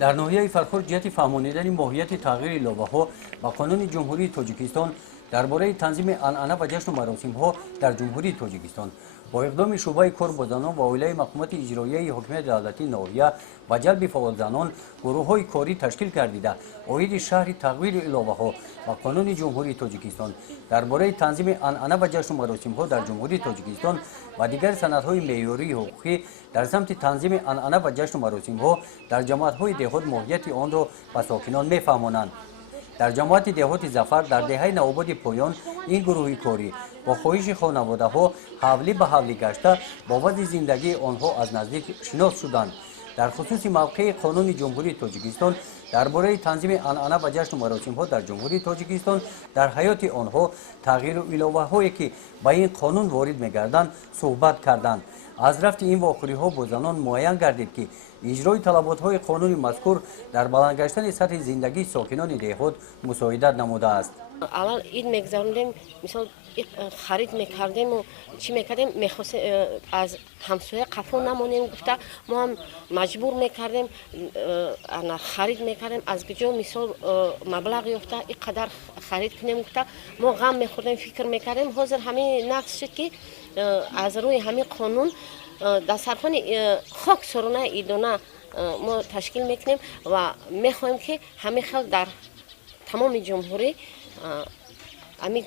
дар ноҳияи фархор ҷиҳати фаҳмонидани моҳияти тағйири иловаҳо ба қонуни ҷумҳурии тоҷикистон дар бораи танзими анъана ва ҷашну маросимҳо дар ҷумҳурии тоҷикистон бо иқдоми шӯъбаи кор бо занон ва оилаи мақомоти иҷроияи ҳокимияти давлатии ноҳия ба ҷалби фаъолзанон гурӯҳҳои корӣ ташкил гардида оиди шаҳри тағйири иловаҳо ба қонуни ҷумҳурии тоҷикистон дар бораи танзими анъана ва ҷашну маросимҳо дар ҷумҳурии тоҷикистон ва дигар санадҳои меъёрии ҳуқуқӣ дар самти танзими анъана ва ҷашну маросимҳо дар ҷамоатҳои деҳот моҳияти онро ба сокинон мефаҳмонанд. дар ҷамоати деҳоти зафар дар деҳаи навободи поён ин гурӯҳи корӣ бо хоҳиши хонаводаҳо ҳавлӣ ба ҳавлӣ гашта бо вазъи зиндагии онҳо аз наздик шинос шуданд. дар хусуси мавқеи қонуни ҷумҳурии тоҷикистон дар бораи танзими анъана ва ҷашну маросимҳо дар ҷумҳурии тоҷикистон дар ҳаёти онҳо тағйиру иловаҳое ки ба ин қонун ворид мегарданд суҳбат карданд. аз рафти ин вохӯриҳо бо занон муайян гардид ки иҷрои талаботҳои қонуни мазкур дар баландгаштани сатҳи зиндагии сокинони деҳот мусоидат намудааст. аввал ид мегузарондем, мисол харид мекардему чӣ мекардем, мехостем аз ҳамсоя қафо намонем гуфта мо ҳам маҷбур мекардем харид мекардем аз куҷо мисол маблағ ёфта ин қадар харид кунем гуфта мо ғам мехӯрдем фикр мекардем. ҳозир ҳамин нақс шуд ки аз рӯи ҳамин қонун дар сархони хоксоронаи идона мо ташкил мекунем ва мехоҳем ки ҳамин хел дар тамоми ҷумҳурӣ ҳамин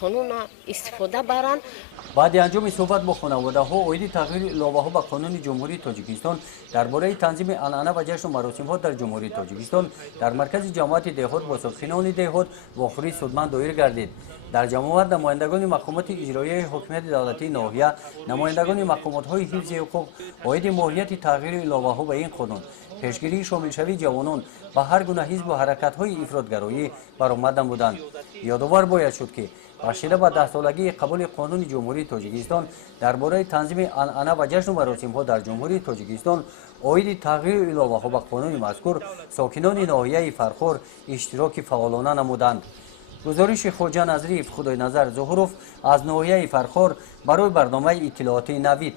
қонуна истифода баранд. баъди анҷоми суҳбат бо хонаводаҳо оиди тағйири иловаҳо ба қонуни ҷумҳурии тоҷикистон дар бораи танзими анъана ва ҷашну маросимҳо дар ҷумҳурии тоҷикистон дар маркази ҷамоати деҳот бо сокинони деҳот вохӯрии судманд доир гардид. дар ҷамоат намояндагони мақомоти иҷроияи ҳокимияти давлатии ноҳия, намояндагони мақомотҳои ҳифзи ҳуқуқ оиди моҳияти тағйири иловаҳо ба ин қонун, пешгирии шомилшавии ҷавонон ба ҳар гуна ҳизбу ҳаракатҳои ифротгароӣ баромад намуданд. ёдовар бояд шуд ки бахшида ба 10-солагии қабули қонуни ҷумҳурии тоҷикистон дар бораи танзими анъана ва ҷашну маросимҳо дар ҷумҳурии тоҷикистон оиди тағйири иловаҳо ба қонуни мазкур сокинони ноҳияи фархор иштироки фаъолона намуданд. гузориши хоҷа Назриев Худойназар Зуҳуров аз ноҳияи Фархор барои барномаи иттилооти Навид.